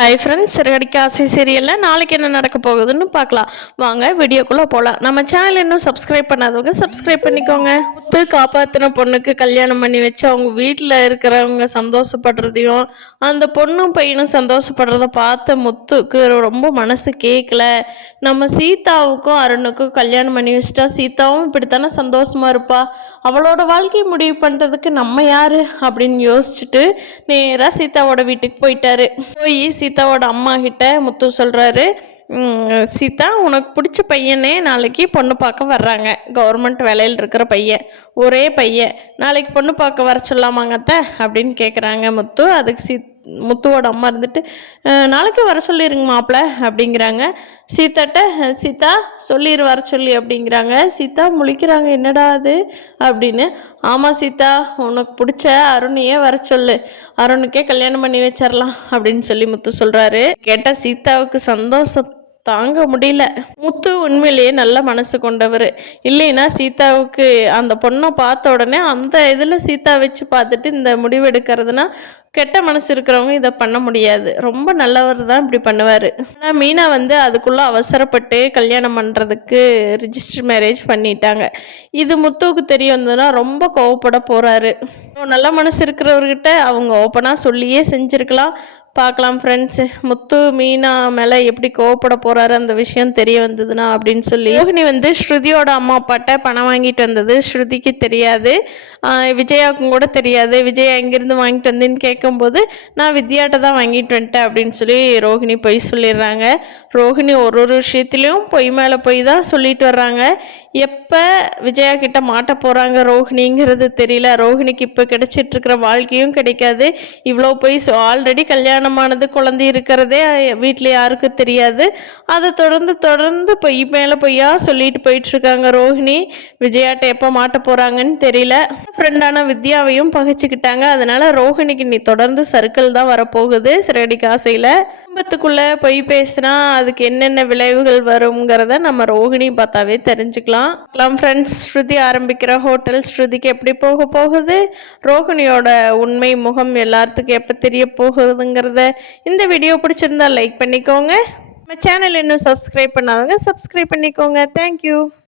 Hi friends, Siragadikka ஆசை சீரியலில் நாளைக்கு என்ன நடக்க போகுதுன்னு பார்க்கலாம். வாங்க வீடியோக்குள்ளே போகலாம். நம்ம சேனல் இன்னும் சப்ஸ்கிரைப் பண்ணாதவங்க சப்ஸ்கிரைப் பண்ணிக்கோங்க. முத்து காப்பாற்றின பொண்ணுக்கு கல்யாணம் பண்ணி வச்சு அவங்க வீட்டில் இருக்கிறவங்க சந்தோஷப்படுறதையும் அந்த பொண்ணும் பையனும் சந்தோஷப்படுறத பார்த்த முத்துக்கு ரொம்ப மனசு கேட்கல. நம்ம சீதாவுக்கும் அருணுக்கும் கல்யாணம் பண்ணி வச்சுட்டா சீதாவும் இப்படித்தானே சந்தோஷமாக இருப்பா, அவளோட வாழ்க்கையை முடிவு பண்ணுறதுக்கு நம்ம யார் அப்படின்னு யோசிச்சுட்டு நேராக சீதாவோட வீட்டுக்கு போயிட்டாரு. போய் சீதாவோட அம்மா கிட்ட முத்து சொல்கிறாரு, சீதா உனக்கு பிடிச்ச பையனே நாளைக்கு பொண்ணு பார்க்க வர்றாங்க. கவர்மெண்ட் வேலையில் இருக்கிற பையன், ஒரே பையன், நாளைக்கு பொண்ணு பார்க்க வர சொல்லாமாங்க அத்தை அப்படின்னு கேட்குறாங்க முத்து. அதுக்கு முத்துவோட அம்மா இருந்துட்டு நாளைக்கு வர சொல்லிடுங்க மாப்பிள்ள அப்படிங்கிறாங்க. சீதாட்ட சீதா சொல்லிடு வர சொல்லி அப்படிங்கிறாங்க. சீதா முழிக்கிறாங்க, என்னடா அது அப்படின்னு. ஆமாம் சீதா, உனக்கு பிடிச்ச அருணையே வர சொல்லு, அருணுக்கே கல்யாணம் பண்ணி வச்சிடலாம் அப்படின்னு சொல்லி முத்து சொல்கிறாரு. கேட்டால் சீதாவுக்கு சந்தோஷம் தாங்க முடியல. முத்து உண்மையிலேயே நல்ல மனசு கொண்டவர். இல்லைன்னா சீதாவுக்கு அந்த பொண்ணை பார்த்த உடனே அந்த இதில் சீதா வச்சு பார்த்துட்டு இந்த முடிவு எடுக்கிறதுனா கெட்ட மனசு இருக்கிறவங்க இதை பண்ண முடியாது. ரொம்ப நல்லவர் தான் இப்படி பண்ணுவார். ஆனால் மீனா அதுக்குள்ளே அவசரப்பட்டு கல்யாணம் பண்ணுறதுக்கு ரிஜிஸ்டர் மேரேஜ் பண்ணிட்டாங்க. இது முத்துவுக்கு தெரிய வந்ததுன்னா ரொம்ப கோவப்பட போகிறாரு. நல்ல மனசு இருக்கிறவர்கிட்ட அவங்க ஓப்பனாக சொல்லியே செஞ்சுருக்கலாம். பார்க்கலாம் ஃப்ரெண்ட்ஸ், முத்து மீனா மேலே எப்படி கோவப்பட போகிறாரு அந்த விஷயம் தெரிய வந்ததுன்னா அப்படின்னு சொல்லி. ரோஹிணி ஸ்ருதியோட அம்மா அப்பாட்ட பணம் வாங்கிட்டு வந்தது ஸ்ருதிக்கு தெரியாது, விஜயாவுக்கும் கூட தெரியாது. விஜயா எங்கேருந்து வாங்கிட்டு வந்தேன்னு கேட்கும்போது நான் வித்யாட்ட தான் வாங்கிட்டு வந்துட்டேன் அப்படின்னு சொல்லி ரோஹிணி பொய் சொல்லிடுறாங்க. ரோஹிணி ஒரு விஷயத்துலையும் பொய் மேலே பொய் தான் சொல்லிட்டு வர்றாங்க. எப்போ விஜயா கிட்ட மாட்ட போகிறாங்க ரோஹிணிங்கிறது தெரியல. ரோஹிணிக்கு இப்போ கிடைச்சிட்ருக்கிற வாழ்க்கையும் கிடைக்காது. இவ்வளோ பொய் ஆல்ரெடி கல்யாணமானது, குழந்தை இருக்கிறதே வீட்டில் யாருக்கும் தெரியாது. அதை தொடர்ந்து பொய் மேலே பொய்யா சொல்லிட்டு போயிட்டுருக்காங்க ரோஹிணி. விஜயாட்ட எப்போ மாட்ட போகிறாங்கன்னு தெரியல. ஃப்ரெண்டான வித்யாவையும் பகைச்சிக்கிட்டாங்க. அதனால் ரோஹிணிக்கு நீ தொடர்ந்து சர்க்கிள் தான் வரப்போகுது சிறகடிக்க ஆசையில். குடும்பத்துக்குள்ளே பொய் பேசினா அதுக்கு என்னென்ன விளைவுகள் வருங்கிறத நம்ம ரோஹிணி பார்த்தாவே தெரிஞ்சுக்கலாம். ஃப்ரெண்ட்ஸ், ஸ்ருதி ஆரம்பிக்கிற ஹோட்டல் ஸ்ருதிக்கு எப்படி போக போகுது, ரோஹிணியோட உண்மை முகம் எல்லாத்துக்கும் எப்போ தெரிய போகுதுங்கிறத இந்த வீடியோ பிடிச்சிருந்தா லைக் பண்ணிக்கோங்க. நம்ம சேனல் இன்னும் சப்ஸ்கிரைப் பண்ணாதவங்க சப்ஸ்கிரைப் பண்ணிக்கோங்க. தேங்க்யூ.